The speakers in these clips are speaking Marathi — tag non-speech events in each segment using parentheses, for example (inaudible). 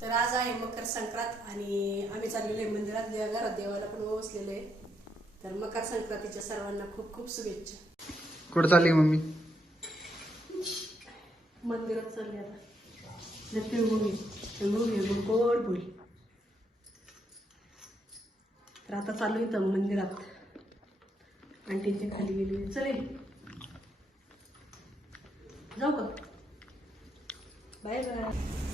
तर आज आहे मकर संक्रांत आणि आम्ही चाललेलो आहे मंदिरात देवा घरात देवाला पण बसलेलो आहे. तर मकर संक्रांतीच्या सर्वांना खूप खूप शुभेच्छा. कुठं चालली मम्मी? मंदिरात चालले आता. मग गोड बोल? तर आता चालू इथं मंदिरात. आंटीच्या खाली गेली चलेल जाऊ का? Bye bye.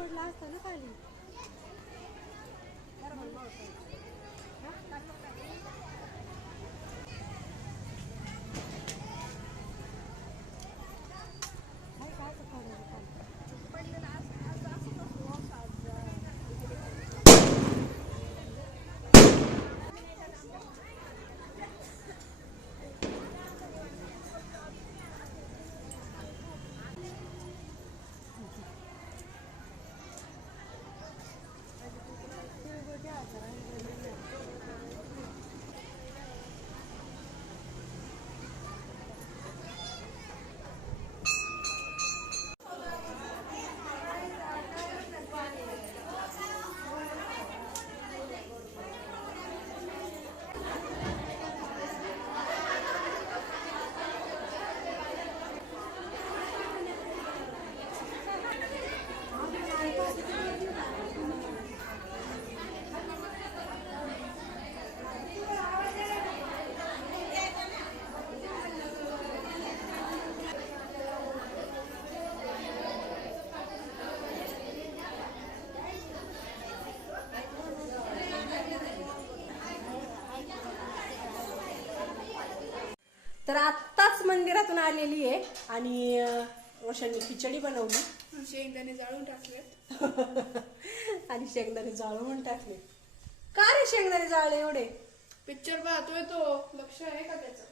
पडला असता ना खाली. तर आत्ताच मंदिरातून आलेली आहे. आणि रोशनने खिचडी बनवली. शेंगदाणे जाळून टाकलेत. (laughs) आणि शेंगदाणे जाळून टाकले. का रे शेंगदाणे जाळले एवढे? पिक्चर पाहतोय तो. लक्ष आहे का त्याचं?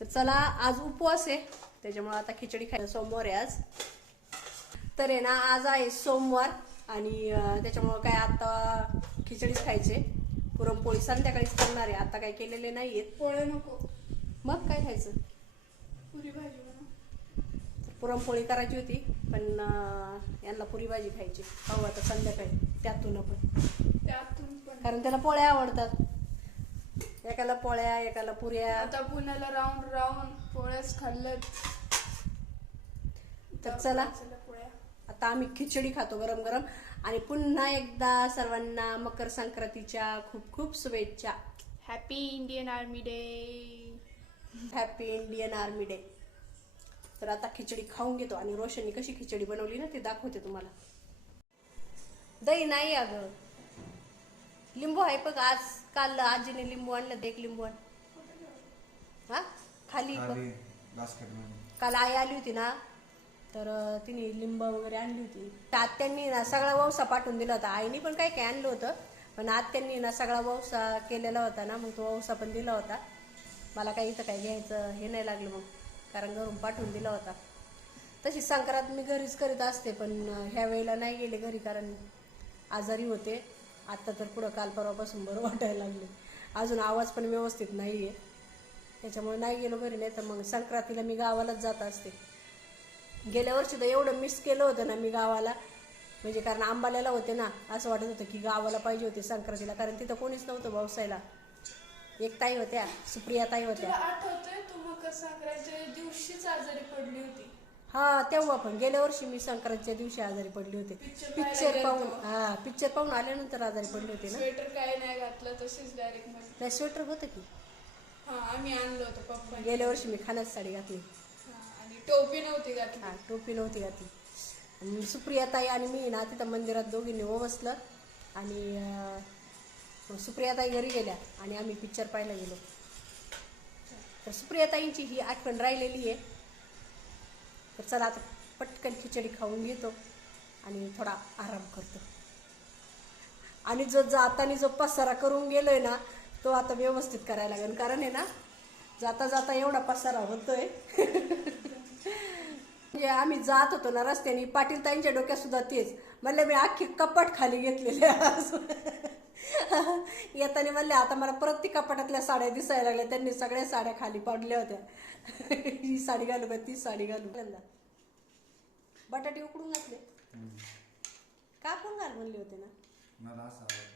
तर चला आज उपवास आहे. त्याच्यामुळे आता खिचडी खायला सोमवार आहे आज. तर आहे ना आज आहे सोमवार. आणि त्याच्यामुळं काय आता खिचडीच खायचे. पुरणपोळी संध्याकाळीच करणार आहे. आता काय केलेले नाहीयेत. पोळे नको. मग काय खायचं? पुरी भाजी तर पुरणपोळी करायची होती पण यांना पुरी भाजी खायची. पाहू आता संध्याकाळी. त्यातून पण त्यातून पण. कारण त्याला पोळ्या आवडतात. एकाला पोळ्या एकाला पुऱ्या. आता पुण्याला राऊंड राऊंड पोळ्याच खाल्ल्यात तर चला. चला पोळ्या. आता आम्ही खिचडी खातो गरम गरम. आणि पुन्हा एकदा सर्वांना मकर संक्रांतीच्या खूप खूप शुभेच्छा. Happy Indian Army Day happy Indian Army Day तर आता खिचडी खाऊन घेतो आणि रोशननी कशी खिचडी बनवली ना ते दाखवते तुम्हाला. दही नाही अगं. लिंबू आहे बघ आज. काल आजीने लिंबू आणलं ते एक लिंबू आण. हा? खाली काल आई आली होती ना तर तिने लिंब वगैरे आणली होती. तर आत्यांनी ना सगळा वौसा पाठवून दिला होता. आईने पण काही काही आणलं होतं पण आत्यांनी ना सगळा वौसा केलेला होता ना मग तो वौसा पण दिला होता. मला काही इथं काही घ्यायचं हे नाही लागलं मग. कारण घरून पाठवून दिला होता. तशी संक्रांत मी घरीच करीत असते पण ह्या वेळेला नाही गेले घरी कारण आजारी होते. आत्ता तर पुढं काल परवापासून बरं वाटायला लागले. अजून आवाज पण व्यवस्थित नाही आहे त्याच्यामुळे नाही गेलो घरी नाही तर मग संक्रांतीला मी गावालाच जात असते. गेल्या वर्षी तर एवढं मिस केलं होतं ना मी गावाला. म्हणजे कारण आंबाल्याला होते ना असं वाटत होतं की गावाला पाहिजे होते संक्रांतीला. कारण तिथं कोणीच नव्हतं पावसायला एक ताई होत्या सुप्रिया ताई तुला होत्या आठवतंय तू मकर संक्रांतीच्या दिवशीच आजारी पडली होती? हा तेव्हा पण. गेल्या वर्षी मी संक्रांतीच्या दिवशी आजारी पडले होते. Picture पिक्चर पाहायला पाहून गेलतो. हा पिक्चर पाहून आल्यानंतर आजारी पडले होते ना. स्वेटर काय नाही घातलं तशीच डायरेक्ट नाही स्वेटर होतं की. हा आम्ही आणलं होतं पप्पा गेल्या वर्षी मी खाण्याच साडी घातली. आणि टोपी नव्हती घातली. हा टोपी नव्हती घातली. आणि सुप्रियाताई आणि मी ना तिथं मंदिरात दोघींनी बसलं आणि अं, सुप्रियाताई घरी गेल्या आणि आम्ही पिक्चर पाहायला गेलो. तर सुप्रियाताईंची ही आठवण राहिलेली आहे. तर चला आता पटकन खिचडी खाऊन घेतो आणि थोडा आराम करतो. आणि जो जाताना जो पसारा करून गेलोय ना तो आता व्यवस्थित करायला लागेल. कारण आहे ना जाता जाता एवढा पसारा होतोय. म्हणजे आम्ही जात होतो ना रस्त्याने पाटील ताईंच्या डोक्यात सुद्धा तेच. म्हणलं मी अख्खी कपाट खाली घेतलेले येताना म्हणले आता मला परत ती कपाटातल्या साड्या दिसायला लागल्या. त्यांनी सगळ्या साड्या खाली पाडल्या होत्या. (laughs) ही साडी घालू का? ती साडी घालू. बटाटे उकडून घातले. कापून घाल म्हणले होते ना. मला असं आवडतं.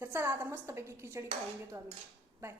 तर चला आता मस्तपैकी खिचडी खाऊन घेतो आम्ही. बाय.